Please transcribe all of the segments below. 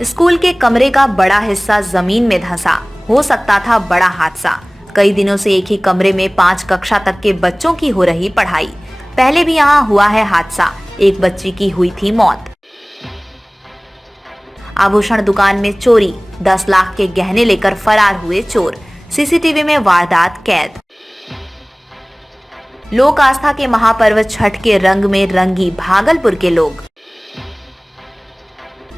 School के कमरे का बड़ा हिस्सा जमीन में धंसा, हो सकता था बड़ा हादसा। कई दिनों से एक ही कमरे में 5 कक्षा तक के बच्चों की हो रही पढ़ाई। पहले भी यहाँ हुआ है हादसा, एक बच्ची की हुई थी मौत। आभूषण दुकान में चोरी, 10 लाख के गहने लेकर फरार हुए चोर, सीसीटीवी में वारदात कैद। लोक आस्था के महापर्व छठ के रंग में रंगी भागलपुर के लोग।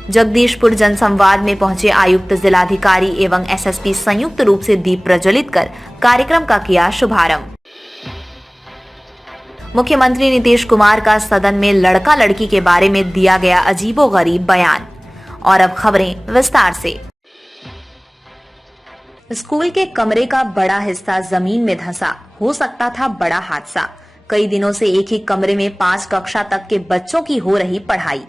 जगदीशपुर जनसंवाद में पहुंचे आयुक्त, जिलाधिकारी एवं एसएसपी संयुक्त रूप से दीप प्रज्वलित कर कार्यक्रम का किया शुभारंभ। मुख्यमंत्री नीतीश कुमार का सदन में लड़का लड़की के बारे में दिया गया अजीबोगरीब बयान। और अब खबरें विस्तार से। स्कूल के कमरे का बड़ा हिस्सा जमीन में धंसा, हो सकता था बड़ा हादसा। कई दिनों से एक ही कमरे में 5 कक्षा तक के बच्चों की हो रही पढ़ाई।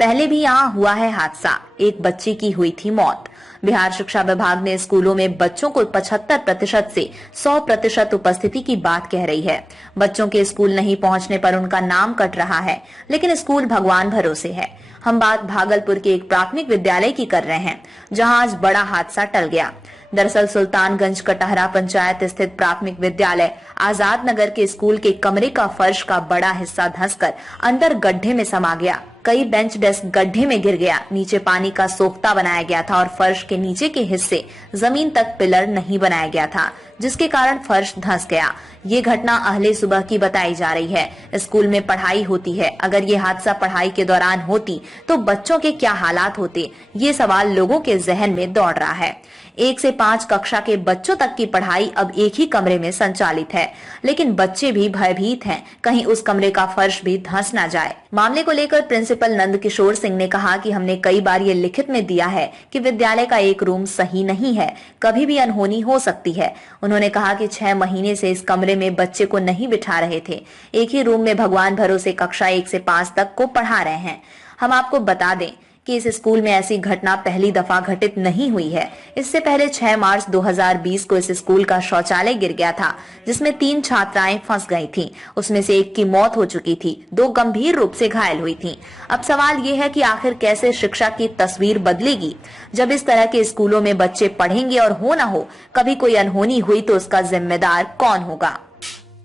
पहले भी यहाँ हुआ है हादसा, एक बच्ची की हुई थी मौत। बिहार शिक्षा विभाग ने स्कूलों में बच्चों को 75% से 100% उपस्थिति की बात कह रही है। बच्चों के स्कूल नहीं पहुंचने पर उनका नाम कट रहा है, लेकिन स्कूल भगवान भरोसे है। हम बात भागलपुर के एक प्राथमिक विद्यालय की कर रहे हैं, जहां आज बड़ा हादसा टल गया। दरअसल सुल्तानगंज कटहरा पंचायत स्थित प्राथमिक विद्यालय आजाद नगर के स्कूल के कमरे का फर्श का बड़ा हिस्सा धंसकर अंदर गड्ढे में समा गया। कई बेंच डेस्क गड्ढे में गिर गया। नीचे पानी का सोख्ता बनाया गया था और फर्श के नीचे के हिस्से जमीन तक पिलर नहीं बनाया गया था, जिसके कारण फर्श धंस गया। ये घटना अहले सुबह की बताई जा रही है। स्कूल में पढ़ाई होती है, अगर ये हादसा पढ़ाई के दौरान होती तो बच्चों के क्या हालात होते, ये सवाल लोगों के जहन में दौड़ रहा है। 1 से 5 कक्षा के बच्चों तक की पढ़ाई अब एक ही कमरे में संचालित है, लेकिन बच्चे भी भयभीत हैं, कहीं उस कमरे का फर्श भी धंस ना जाए। मामले को लेकर प्रिंसिपल नंद किशोर सिंह ने कहा कि हमने कई बार ये लिखित में दिया है कि विद्यालय का एक रूम सही नहीं है, कभी भी अनहोनी हो सकती है। उन्होंने कहा कि 6 महीने से इस कमरे में बच्चे को नहीं बिठा रहे थे। एक ही रूम में भगवान भरोसे कक्षा 1 से 5 तक को पढ़ा रहे हैं। हम आपको बता दें कि इस स्कूल में ऐसी घटना पहली दफा घटित नहीं हुई है। इससे पहले 6 मार्च 2020 को इस स्कूल का शौचालय गिर गया था, जिसमें 3 छात्राएं फंस गई थीं। उसमें से एक की मौत हो चुकी थी, 2 गंभीर रूप से घायल हुई थीं। अब सवाल ये है कि आखिर कैसे शिक्षा की तस्वीर बदलेगी जब इस तरह के स्कूलों में बच्चे पढ़ेंगे और हो ना हो कभी कोई अनहोनी हुई तो उसका जिम्मेदार कौन होगा।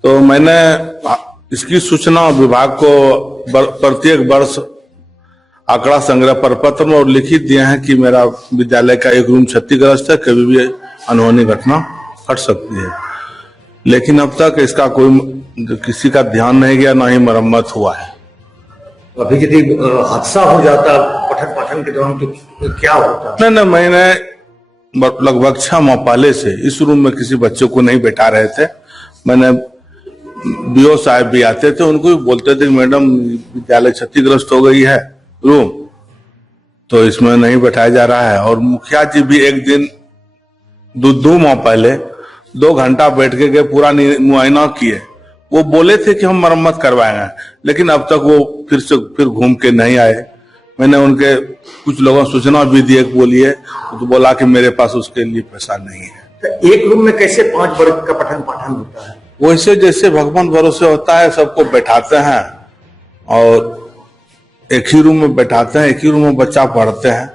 तो मैंने इसकी सूचना विभाग को प्रत्येक वर्ष आंकड़ा संग्रह पर पत्र में और लिखित दिए हैं कि मेरा विद्यालय का एक रूम क्षतिग्रस्त है, कभी भी अनहोनी घटना घट सकती है। लेकिन अब तक इसका कोई किसी का ध्यान नहीं गया, ना ही मरम्मत हुआ है। अभी यदि हादसा हो जाता पठन के दौरान तो क्या होता? नहीं, मैंने लगभग 6 माह पहले से इस रूम में किसी बच्चे को नहीं बैठा रहे थे। मैंने बीओ साहब भी आते थे, उनको भी बोलते थे मैडम विद्यालय क्षतिग्रस्त हो गई है रूम, तो इसमें नहीं बैठाया जा रहा है। और मुखिया जी भी एक दिन 2 माह पहले 2 घंटा बैठ के गए, पूरा मुआयना किए। वो बोले थे कि हम मरम्मत करवाएंगे, लेकिन अब तक वो फिर घूम के नहीं आए। मैंने उनके कुछ लोगों को सूचना भी दी, बोलिए तो बोला कि मेरे पास उसके लिए पैसा नहीं है। तो एक रूम में कैसे 5 वर्ग का पठन पाठन होता है? वैसे जैसे भगवान भरोसे होता है, सबको बैठाते हैं और एक ही रूम में बैठाते हैं, एक ही रूम में बच्चा पढ़ते हैं।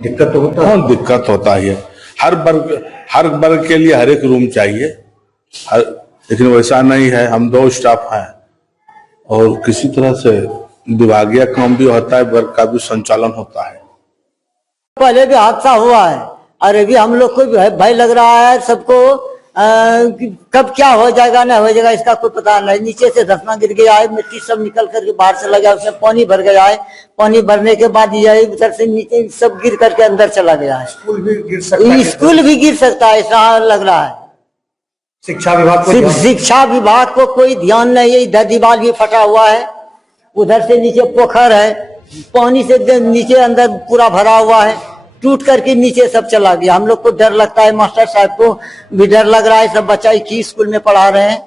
दिक्कत तो होता है? हाँ, दिक्कत होता ही है। हर वर्ग के लिए हर एक रूम चाहिए, लेकिन वैसा नहीं है। हम 2 स्टाफ हैं और किसी तरह से विभागीय काम भी होता है, वर्ग का भी संचालन होता है। पहले भी हादसा हुआ है और अभी हम लोग को भय लग रहा है सबको, कब क्या हो जाएगा ना हो जाएगा इसका कोई पता नहीं। नीचे से धसना गिर गया है, मिट्टी सब निकल करके बाहर चला गया, उसमें पानी भर गया है। पानी भरने के बाद ये उधर से नीचे सब गिर करके अंदर चला गया है। स्कूल भी गिर सकता है? स्कूल भी गिर सकता है, ऐसा लग रहा है। शिक्षा विभाग को कोई ध्यान नहीं है। इधर दीवार भी फटा हुआ है, उधर से नीचे पोखर है, पानी से नीचे अंदर पूरा भरा हुआ है, टूट करके नीचे सब चला गया। हम लोग को डर लगता है, मास्टर साहब को भी डर लग रहा है। सब बच्चा एक ही स्कूल में पढ़ा रहे हैं,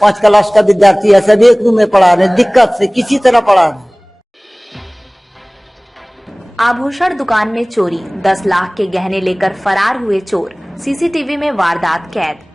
5 क्लास का विद्यार्थी है, सब एक रूम में पढ़ा रहे हैं, दिक्कत से किसी तरह पढ़ा रहे हैं। आभूषण दुकान में चोरी, 10 लाख के गहने लेकर फरार हुए चोर, सीसीटीवी में वारदात कैद।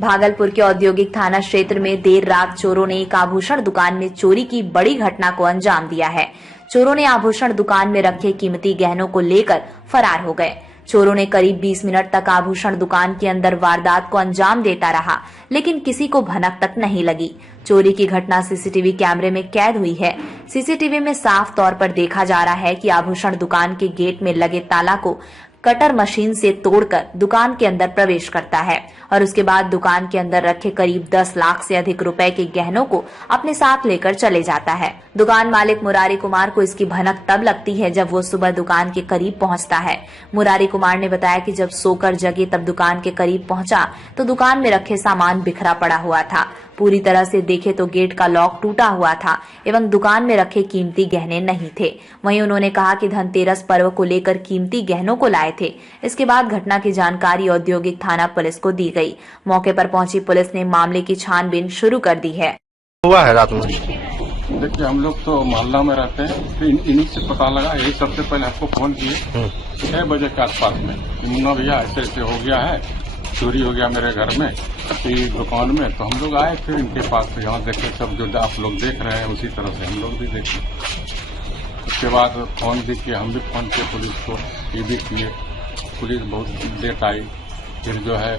भागलपुर के औद्योगिक थाना क्षेत्र में देर रात चोरों ने एक आभूषण दुकान में चोरी की बड़ी घटना को अंजाम दिया है। चोरों ने आभूषण दुकान में रखे कीमती गहनों को लेकर फरार हो गए। चोरों ने करीब 20 मिनट तक आभूषण दुकान के अंदर वारदात को अंजाम देता रहा, लेकिन किसी को भनक तक नहीं लगी। चोरी की घटना सीसीटीवी कैमरे में कैद हुई है। सीसीटीवी में साफ तौर पर देखा जा रहा है कि आभूषण दुकान के गेट में लगे ताला को कटर मशीन से तोड़कर दुकान के अंदर प्रवेश करता है और उसके बाद दुकान के अंदर रखे करीब 10 लाख से अधिक रुपए के गहनों को अपने साथ लेकर चले जाता है। दुकान मालिक मुरारी कुमार को इसकी भनक तब लगती है जब वो सुबह दुकान के करीब पहुंचता है। मुरारी कुमार ने बताया कि जब सोकर जगे तब दुकान के करीब पहुंचा तो दुकान में रखे सामान बिखरा पड़ा हुआ था। पूरी तरह से देखे तो गेट का लॉक टूटा हुआ था एवं दुकान में रखे कीमती गहने नहीं थे। वहीं उन्होंने कहा कि धनतेरस पर्व को लेकर कीमती गहनों को लाए थे। इसके बाद घटना की जानकारी औद्योगिक थाना पुलिस को दी गई। मौके पर पहुंची पुलिस ने मामले की छानबीन शुरू कर दी है। हुआ है रात में? देखिए, हम लोग तो मोहल्ला में रहते हैं, तो इन्हीं से पता लगा। यही सबसे पहले आपको फोन किए 6 बजे के आसपास में, मुन्ना भैया ऐसे ऐसे हो गया है, चोरी हो गया मेरे घर में, दुकान में। तो हम लोग आए फिर इनके पास, यहाँ देखे सब जो आप लोग देख रहे हैं उसी तरह से हम लोग भी देखे। उसके बाद फोन भी किया, हम भी फोन किए पुलिस को, ये भी किए। पुलिस बहुत लेट आई, फिर जो है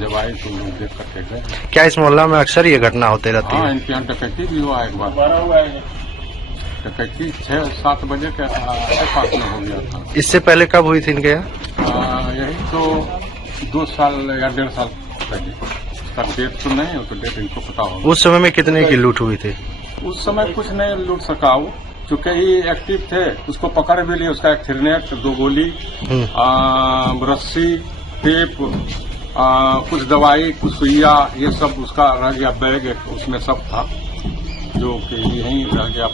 जब आई तो लोग देख करके गए। क्या इस मोहल्ला में अक्सर ये घटना होते रहती है? हाँ, इनके यहाँ डकैती भी हुआ एक बार। डकैती 6-7 बजे के पास में हो गया था। इससे पहले कब हुई थी इनके यहाँ? यही तो 2 साल या 1.5 साल पहले। उसका डेट तो नहीं हो, तो डेट इनको पता होगा। उस समय में कितने की लूट हुई थी? उस समय कुछ नहीं लूट सका वो, चूंकि ही एक्टिव थे। उसको पकड़ भी लिए, उसका एक थ्रिनेट, 2 गोली, रस्सी, टेप, कुछ दवाई, कुछ सुइया, ये सब उसका रह गया। बैग उसमें सब था, जो कि यहीं रह गया।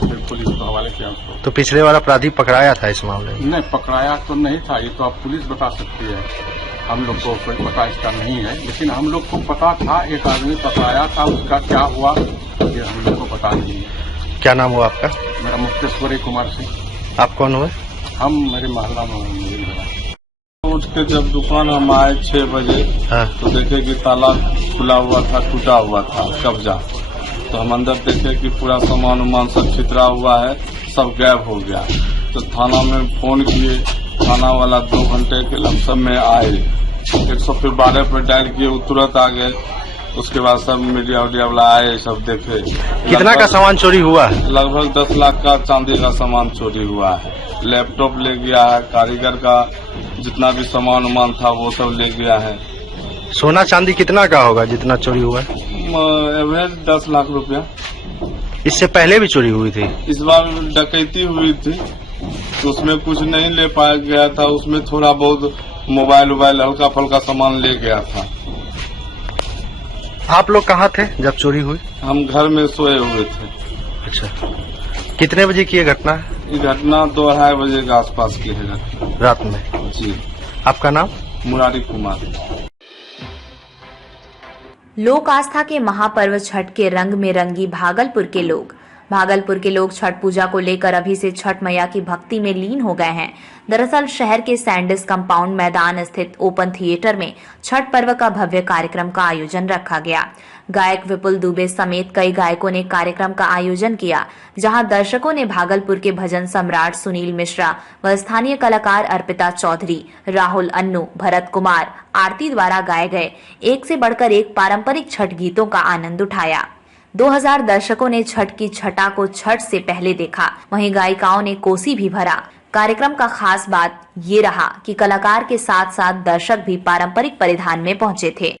फिर पुलिस को हवाले किया उसको। तो पिछले वाला अपराधी पकड़ाया था इस मामले में? नहीं, पकड़ाया तो नहीं था। ये तो आप पुलिस बता सकती है, हम लोग को कोई पता इसका नहीं है। लेकिन हम लोग को पता था, एक आदमी पकड़ाया था, उसका क्या हुआ ये हम लोग को पता नहीं है। क्या नाम हुआ आपका? मेरा मुक्तेश्वरी कुमार सिंह। आप कौन हुए? हम मेरे मोहल्ला में। उठ के जब दुकान हम आए 6 बजे, हाँ। तो देखे कि ताला खुला हुआ था, टूटा हुआ था कब्जा। तो हम अंदर देखे कि पूरा सामान उमान सब छितरा हुआ है, सब गायब हो गया। तो थाना में फोन किए, थाना वाला 2 घंटे के लमसम में आए। 112 पर डायल किए, वो तुरंत आ गए। उसके बाद सब मीडिया वाला आए, सब देखे। कितना का सामान चोरी हुआ है? लगभग 10 लाख का चांदी का सामान चोरी हुआ है। लैपटॉप ले गया है, कारीगर का जितना भी सामान उमान था वो सब ले गया है। सोना चांदी कितना का होगा जितना चोरी हुआ है? एवरेज 10 लाख रुपया। इससे पहले भी चोरी हुई थी? इस बार डकैती हुई थी, तो उसमें कुछ नहीं ले पाया गया था। उसमें थोड़ा बहुत मोबाइल हल्का फुल्का सामान ले गया था। आप लोग कहाँ थे जब चोरी हुई? हम घर में सोए हुए थे। अच्छा, कितने बजे की ये घटना है? ये घटना 2-2:30 बजे के आसपास की है रात में। जी। आपका नाम? मुरारी कुमार। लोक आस्था के महापर्व छठ के रंग में रंगी भागलपुर के लोग। भागलपुर के लोग छठ पूजा को लेकर अभी से छठ मैया की भक्ति में लीन हो गए हैं। दरअसल शहर के सैंडिस कंपाउंड मैदान स्थित ओपन थिएटर में छठ पर्व का भव्य कार्यक्रम का आयोजन रखा गया। गायक विपुल दुबे समेत कई गायकों ने कार्यक्रम का आयोजन किया, जहां दर्शकों ने भागलपुर के भजन सम्राट सुनील मिश्रा व स्थानीय कलाकार अर्पिता चौधरी, राहुल अन्नू, भरत कुमार, आरती द्वारा गाए गए एक से बढ़कर एक पारंपरिक छठ गीतों का आनंद उठाया। 2000 दर्शकों ने छठ की छटा को छठ से पहले देखा। वहीं गायिकाओं ने कोसी भी भरा। कार्यक्रम का खास बात ये रहा कि कलाकार के साथ साथ दर्शक भी पारंपरिक परिधान में पहुंचे थे।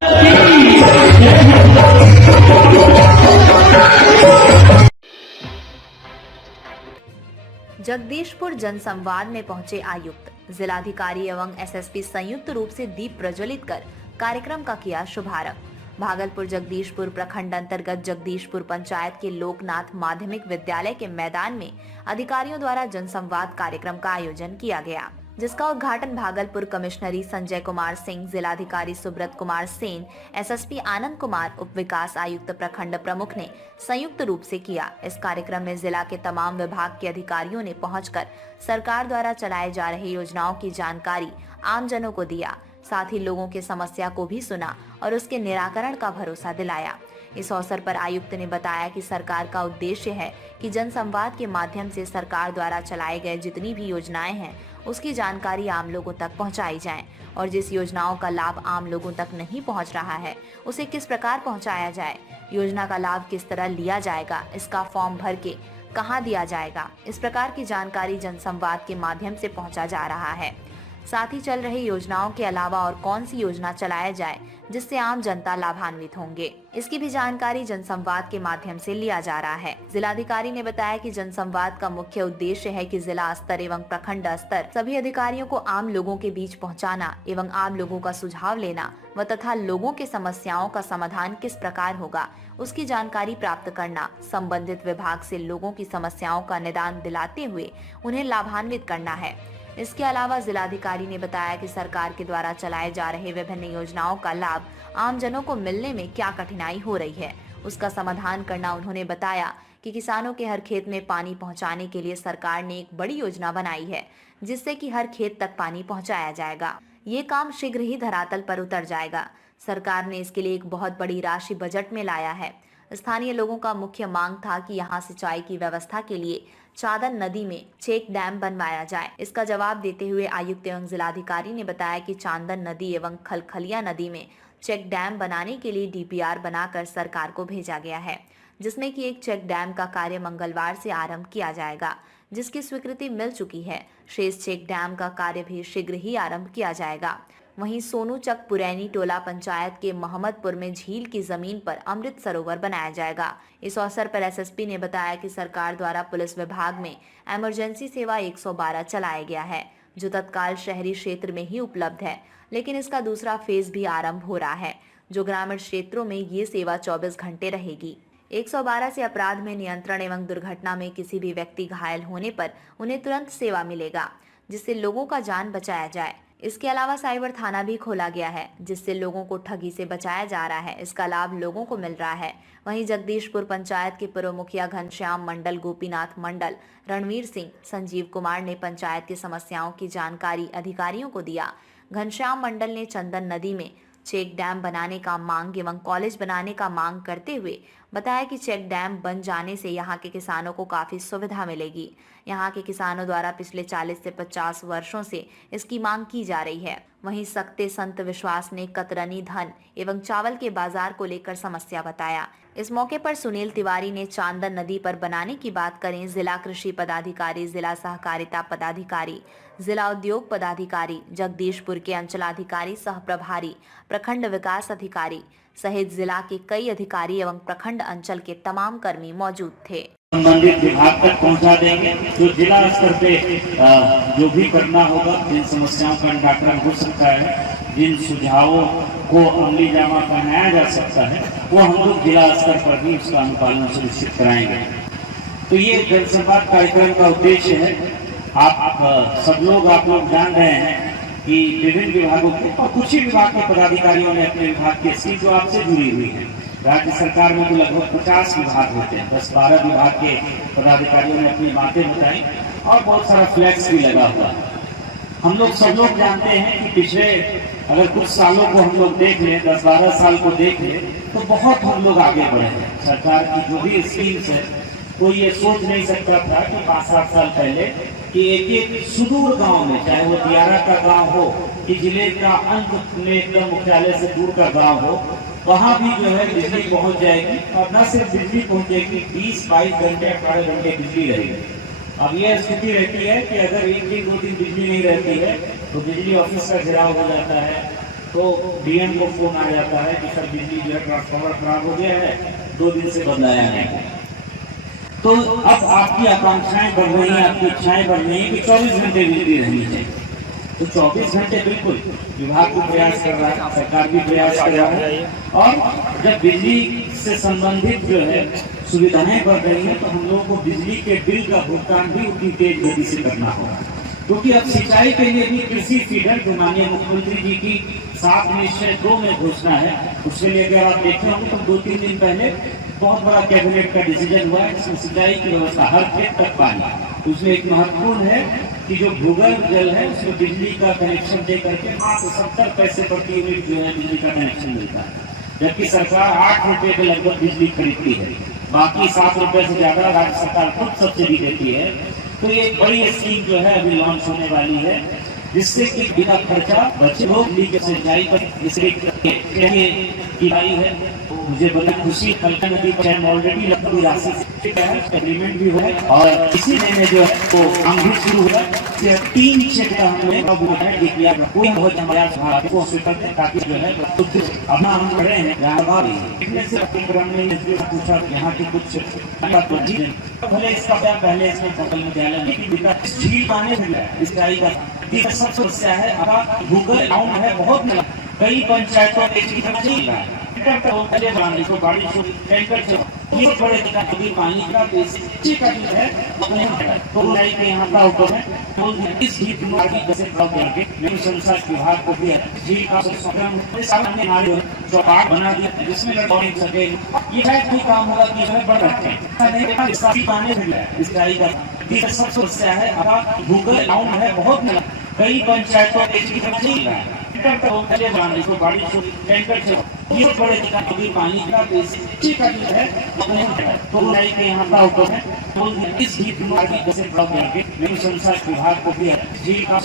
जगदीशपुर जनसंवाद में पहुंचे आयुक्त, जिलाधिकारी एवं एसएसपी संयुक्त रूप से दीप प्रज्वलित कर कार्यक्रम का किया शुभारंभ। भागलपुर जगदीशपुर प्रखंड अंतर्गत जगदीशपुर पंचायत के लोकनाथ माध्यमिक विद्यालय के मैदान में अधिकारियों द्वारा जनसंवाद कार्यक्रम का आयोजन किया गया, जिसका उद्घाटन भागलपुर कमिश्नरी संजय कुमार सिंह, जिलाधिकारी सुब्रत कुमार सेन, एसएसपी आनंद कुमार, उप विकास आयुक्त प्रखंड प्रमुख ने संयुक्त रूप से किया। इस कार्यक्रम में जिला के तमाम विभाग के अधिकारियों ने पहुंचकर सरकार द्वारा चलाए जा रही योजनाओं की जानकारी आमजनों को दिया। साथ ही लोगों की समस्या को भी सुना और उसके निराकरण का भरोसा दिलाया। इस अवसर पर आयुक्त ने बताया कि सरकार का उद्देश्य है कि जनसंवाद के माध्यम से सरकार द्वारा चलाए गए जितनी भी योजनाएं हैं उसकी जानकारी आम लोगों तक पहुंचाई जाए और जिस योजनाओं का लाभ आम लोगों तक नहीं पहुंच रहा है उसे किस प्रकार पहुंचाया जाए, योजना का लाभ किस तरह लिया जाएगा, इसका फॉर्म भर के कहां दिया जाएगा, इस प्रकार की जानकारी जनसंवाद के माध्यम से पहुंचा जा रहा है। साथ ही चल रही योजनाओं के अलावा और कौन सी योजना चलाया जाए जिससे आम जनता लाभान्वित होंगे, इसकी भी जानकारी जनसंवाद के माध्यम से लिया जा रहा है। जिलाधिकारी ने बताया कि जनसंवाद का मुख्य उद्देश्य है कि जिला स्तर एवं प्रखंड स्तर सभी अधिकारियों को आम लोगों के बीच पहुंचाना एवं आम लोगों का सुझाव लेना व तथा लोगों के समस्याओं का समाधान किस प्रकार होगा उसकी जानकारी प्राप्त करना, संबंधित विभाग से लोगों की समस्याओं का निदान दिलाते हुए उन्हें लाभान्वित करना है। इसके अलावा जिलाधिकारी ने बताया कि सरकार के द्वारा चलाए जा रहे विभिन्न योजनाओं का लाभ आमजनों को मिलने में क्या कठिनाई हो रही है उसका समाधान करना। उन्होंने बताया कि किसानों के हर खेत में पानी पहुंचाने के लिए सरकार ने एक बड़ी योजना बनाई है जिससे कि हर खेत तक पानी पहुंचाया जाएगा। ये काम शीघ्र ही धरातल पर उतर जाएगा। सरकार ने इसके लिए एक बहुत बड़ी राशि बजट में लाया है। स्थानीय लोगों का मुख्य मांग था कि यहां सिंचाई की व्यवस्था के लिए चांदन नदी में चेक डैम बनवाया जाए। इसका जवाब देते हुए आयुक्त एवं जिलाधिकारी ने बताया कि चांदन नदी एवं खलखलिया नदी में चेक डैम बनाने के लिए डीपीआर बनाकर सरकार को भेजा गया है, जिसमें कि एक चेक डैम का कार्य मंगलवार से आरंभ किया जाएगा, जिसकी स्वीकृति मिल चुकी है। शेष चेक डैम का कार्य भी शीघ्र ही आरंभ किया जाएगा। वहीं सोनूचक पुरैनी टोला पंचायत के मोहम्मदपुर में झील की जमीन पर अमृत सरोवर बनाया जाएगा। इस अवसर पर एसएसपी ने बताया कि सरकार द्वारा पुलिस विभाग में इमरजेंसी सेवा 112 चलाया गया है, जो तत्काल शहरी क्षेत्र में ही उपलब्ध है, लेकिन इसका दूसरा फेज भी आरंभ हो रहा है, जो ग्रामीण क्षेत्रों में ये सेवा 24 घंटे रहेगी। 112 से अपराध में नियंत्रण एवं दुर्घटना में किसी भी व्यक्ति घायल होने पर उन्हें तुरंत सेवा मिलेगा, जिससे लोगों का जान बचाया जाए। इसके अलावा साइबर थाना भी खोला गया है, जिससे लोगों को ठगी से बचाया जा रहा है। इसका लाभ लोगों को मिल रहा है। वहीं जगदीशपुर पंचायत के पूर्व मुखिया घनश्याम मंडल, गोपीनाथ मंडल, रणवीर सिंह, संजीव कुमार ने पंचायत की समस्याओं की जानकारी अधिकारियों को दिया। घनश्याम मंडल ने चंदन नदी में चेक डैम बनाने का मांग एवं कॉलेज बनाने का मांग करते हुए बताया कि चेक डैम बन जाने से यहाँ के किसानों को काफी सुविधा मिलेगी। यहाँ के किसानों द्वारा पिछले 40 से 50 वर्षों से इसकी मांग की जा रही है। वहीं सकते संत विश्वास ने कतरनी धन एवं चावल के बाजार को लेकर समस्या बताया। इस मौके पर सुनील तिवारी ने चांदन नदी पर बनाने की बात करें, जिला कृषि पदाधिकारी, जिला सहकारिता पदाधिकारी, जिला उद्योग पदाधिकारी, जगदीशपुर के अंचलाधिकारी सह प्रभारी, प्रखंड विकास अधिकारी सहित जिला के कई अधिकारी एवं प्रखंड अंचल के तमाम कर्मी मौजूद थे। संबंधित विभाग तक पहुंचा देंगे, जो जिला स्तर पे जो भी करना होगा, जिन समस्याओं का निराकरण हो सकता है, जिन सुझावों को अमली जामा पहनाया जा सकता है, वो हम लोग जिला स्तर पर भी उसका अनुपालन सुनिश्चित कराएंगे। तो ये जनसंवाद कार्यक्रम का उद्देश्य है। आप सब लोग जान रहे हैं कि विभिन्न विभागों के और कुछ ही विभाग के पदाधिकारियों ने अपने विभाग की स्कीम जो आपसे जुड़ी हुई है। राज्य सरकार में तो लगभग 50 विभाग होते हैं, 10-12 विभाग के पदाधिकारियों ने अपनी बातें बताई और बहुत सारा फ्लैक्स भी लगा हुआ है। हम लोग सब लोग जानते हैं कि पिछले अगर कुछ सालों को हम लोग देख लें, 10-12 साल को देख लें, तो बहुत हम लोग आगे बढ़े हैं। सरकार की जो भी स्कीम्स है, कोई ये सोच नहीं सकता था कि 5-7 साल पहले कि एक सुदूर गांव में, चाहे वो दियारा का गांव हो कि जिले का अंत में एकदम मुख्यालय से दूर का गांव हो, वहां भी जो है बिजली पहुंच जाएगी। और न सिर्फ बिजली पहुंचेगी, 20-22 घंटे 18 घंटे बिजली रहेगी। अब यह स्थिति रहती है कि अगर 1 दिन 2 दिन बिजली नहीं रहती है तो बिजली ऑफिस का घेराव हो जाता है, तो डीएम को फोन आ जाता है कि सर बिजली जो है ट्रांसफार्मर खराब हो गया है, 2 दिन से बदलाया नहीं। तो अब आपकी आकांक्षाएं बढ़ रही हैं, आपकी इच्छाएं बढ़ रही हैं कि 24 घंटे बिजली रहनी चाहिए। तो 24 घंटे बिल्कुल विभाग भी प्रयास कर रहा है, सरकार भी प्रयास कर रहा है। और जब बिजली से संबंधित जो है सुविधाएं बढ़ रही हैं, तो हम लोगों को बिजली के बिल का भुगतान भी उतनी तेज गति से करना होगा, क्योंकि अब सिंचाई के लिए भी कृषि फीडर जो माननीय मुख्यमंत्री जी की 7 निश्चय 2 में घोषणा है, उसके लिए अगर आप देखे होंगे तो 2-3 दिन पहले बहुत बड़ा कैबिनेट का डिसीजन हुआ है, जिसमें सिंचाई की व्यवस्था हर खेत तक पानी। उसमें एक महत्वपूर्ण है कि जो भूगर्भ जल है उसमें बिजली का कनेक्शन दे करके मात्र 70 पैसे प्रति यूनिट जो है बिजली का कनेक्शन मिलता है। जबकि सरकार 8 रुपए के लगभग बिजली खरीदती है, बाकी 7 रुपए से ज्यादा राज्य सरकार खुद सब्सिडी देती है। तो ये एक बड़ी स्कीम जो है अभी लॉन्च होने वाली है, जिससे कि बिना खर्चा बच्चे लोग बिजली की सिंचाई पर की आई है। मुझे बड़ी खुशी, कल्का नदी पर ऑलरेडी लगभग राशि एग्रीमेंट भी हुआ है और इसी महीने जो है तो काम भी शुरू हुआ है। 3 चेक का हमने कोई बहुत हमारे ताकि जो है अपना हम कर रहे हैं यहाँ की कुछ भले इसका क्या पहले इसमें फसल में डाला लेकिन झील पाने इसका सब समस्या है। अब गूगल डाउन है बहुत, कई पंचायतों में तो बारिश टैंकर से ये बड़े पानी का है तो के यहाँ का ऊपर है तो इस झील करके मेरे संसार विभाग को भी झील का चौपाट बना दिया जिसमें सके ये है कोई काम होगा कि इसमें बढ़ रखे इसका सब समस्या है। अब गूगल डाउन है बहुत, कई पंचायतों में तो बारिश टैंकर से ये बड़े पानी का है तो के यहाँ का ऊपर है तो इस झील करके मेरे संसार विभाग को भी झील का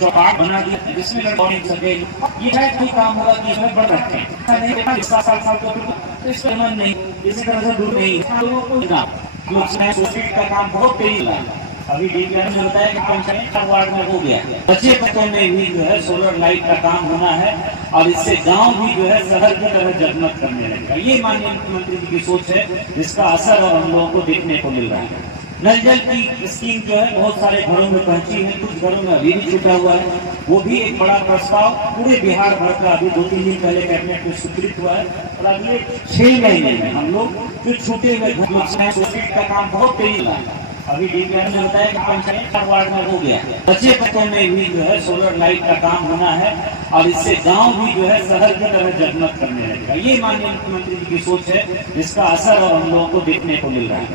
चौपाट बना दिया जिसमें सके ये है कोई काम होगा कि इसमें बढ़ रखे नहीं इसी तरह से दूर नहीं का काम बहुत तेजी लगा। अभी डीपीआर में बताया कि पंचायत वार्ड में हो गया, बच्चे बच्चों में भी जो है सोलर लाइट का काम होना है और इससे गांव भी जो है शहर की तरह जगमग करने लगेगा। ये माननीय मुख्यमंत्री जी की सोच है, जिसका असर और हम लोगों को देखने को मिल रहा है। नल जल की स्कीम जो है बहुत सारे घरों में पहुंची है, कुछ घरों में अभी भी छूटा हुआ है। वो भी एक बड़ा प्रस्ताव पूरे बिहार भर का अभी 2-3 दिन पहले कैबिनेट में स्वीकृत हुआ है और अगले 6 महीने में हम लोग जो छूटे हुए का काम बहुत तेजी लगा। अभी डीपीआर में बताया कि पंचायत वार्ड में हो गया, बच्चे बच्चों में भी जो है सोलर लाइट का काम होना है और इससे गांव भी जो है शहर की तरह जगमग करने लगेगा। ये माननीय मुख्यमंत्री जी की सोच है, जिसका असर और हम लोगों को देखने को मिल रहा है।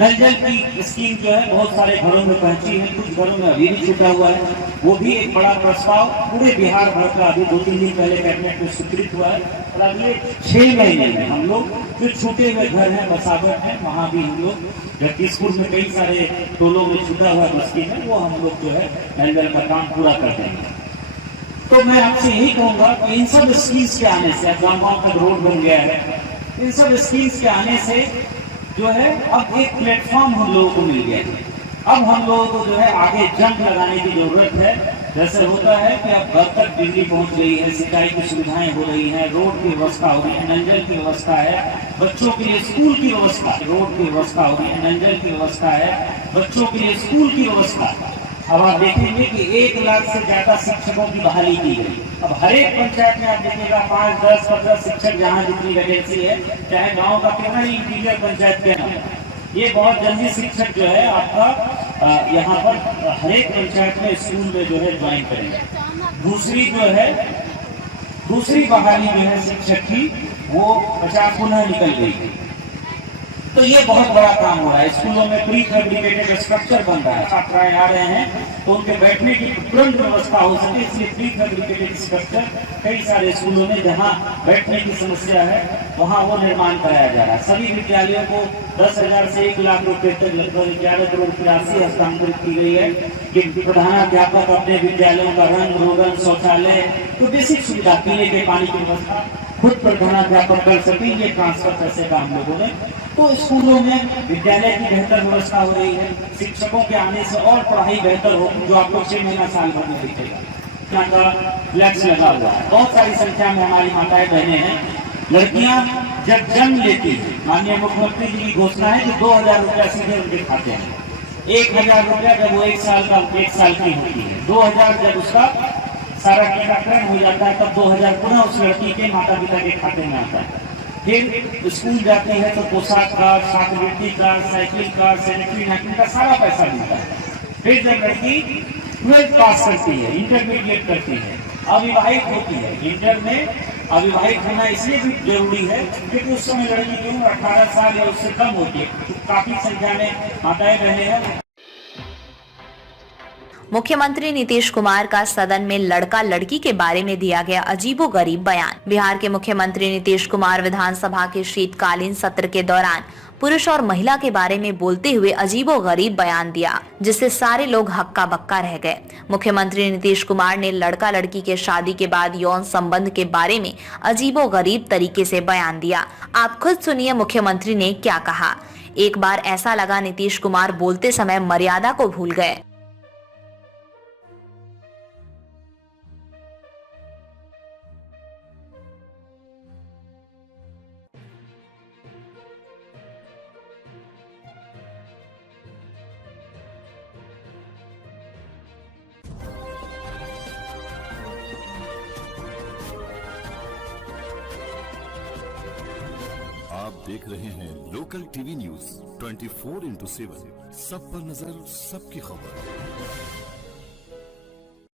नल जल की स्कीम जो है बहुत सारे घरों में पहुंची है, कुछ घरों में अभी भी छूटा हुआ है। वो भी एक बड़ा प्रस्ताव पूरे बिहार भर का अभी 2-3 दिन पहले कैबिनेट में स्वीकृत हुआ है और अगले 6 महीने में हम लोग जो छूटे हुए घर हैं मसावट है वहाँ भी हम लोग जगदीशपुर में कई सारे टोलों में छूटा हुआ बस्ती है वो हम लोग जो है नल जल का काम पूरा कर देंगे। तो मैं आपसे यही कहूँगा कि इन सब स्कीम्स के आने से गाँव तक रोड बन गया है, इन सब स्कीम्स के आने से जो है अब एक प्लेटफॉर्म हम लोगों को मिल गया है। अब हम लोगों को जो है आगे जंग लगाने की जरूरत है। जैसे होता है कि अब घर तक बिजली पहुंच रही है, सिंचाई की सुविधाएं हो रही हैं, रोड की व्यवस्था हो रही है, नल जल की व्यवस्था है, बच्चों के लिए स्कूल की व्यवस्था, रोड की व्यवस्था हो रही है, नल जल की व्यवस्था है, बच्चों के लिए स्कूल की व्यवस्था। अब आप देखेंगे कि 1 लाख से ज्यादा शिक्षकों की बहाली की गई। अब हर एक पंचायत में आप देखिएगा 5, 10, 15 शिक्षक जहाँ जितनी वैकेंसी है, चाहे गाँव का कितना ही इंटीरियर पंचायत के नाम, ये बहुत जल्दी शिक्षक जो है आपका यहाँ पर हर एक पंचायत में स्कूल में जो है ज्वाइन करेंगे। दूसरी बहाली जो है शिक्षक की वो 50 पुनः निकल गई है। तो ये बहुत बड़ा काम हो रहा है। स्कूलों में प्री फैब्रिकेटेड स्ट्रक्चर बन रहा है, छात्र आ रहे हैं तो उनके बैठने की तुरंत व्यवस्था हो सके, इसलिए प्री फैब्रिकेटेड स्ट्रक्चर कई सारे स्कूलों में जहाँ बैठने की समस्या है वहाँ वो निर्माण कराया जा रहा है। सभी विद्यालयों को 10,000 से 1 लाख रुपए तक लगभग 11 करोड़ की राशि हस्तांतरित की गई है कि प्रधानाध्यापक अपने विद्यालयों का रंग रोगन शौचालय तो बेसिक सुविधा पीने के पानी की व्यवस्था खुद प्रधानाध्यापक कर सके। ये ट्रांसफर पैसे का हम लोगों ने तो स्कूलों में विद्यालय की बेहतर व्यवस्था हो रही है। शिक्षकों के आने से और पढ़ाई बेहतर हो, जो आपको 6 महीना साल भर में दिखेगा। यहाँ का फ्लैक्स लगा हुआ है, बहुत सारी संख्या में हमारी माताएं बहनें हैं। लड़कियां जब जन्म लेती है, माननीय मुख्यमंत्री जी की घोषणा है कि 2,000 रुपया सीधे उनके खाते में, 1,000 रुपया जब वो 1 साल की होती है, 2,000 जब उसका सारा टीकाकरण हो जाता है तब 2,000 पुनः उस लड़की के माता पिता के खाते में आता है। फिर स्कूल जाती है तो पोशाक कार्ड, छात्रवृत्ति card, cycle card, sanitary napkin का सारा पैसा मिलता है। फिर जब लड़की 12th पास करती है, इंटरमीडिएट करती है, अविवाहित होती है, इंटर में अविवाहित होना इसलिए भी जरूरी है क्योंकि उस समय लड़की की उम्र 18 साल या उससे कम होती है। तो काफी संख्या में माताएं बहनें हैं। मुख्यमंत्री नीतीश कुमार का सदन में लड़का लड़की के बारे में दिया गया अजीबोगरीब बयान। बिहार के मुख्यमंत्री नीतीश कुमार विधानसभा के शीतकालीन सत्र के दौरान पुरुष और महिला के बारे में बोलते हुए अजीबोगरीब बयान दिया, जिससे सारे लोग हक्का बक्का रह गए। मुख्यमंत्री नीतीश कुमार ने लड़का लड़की के शादी के बाद यौन संबंध के बारे में अजीबोगरीब तरीके से बयान दिया। आप खुद सुनिए मुख्यमंत्री ने क्या कहा। एक बार ऐसा लगा नीतीश कुमार बोलते समय मर्यादा को भूल गए। आप देख रहे हैं लोकल टीवी न्यूज 24x7, सब पर नजर, सबकी खबर।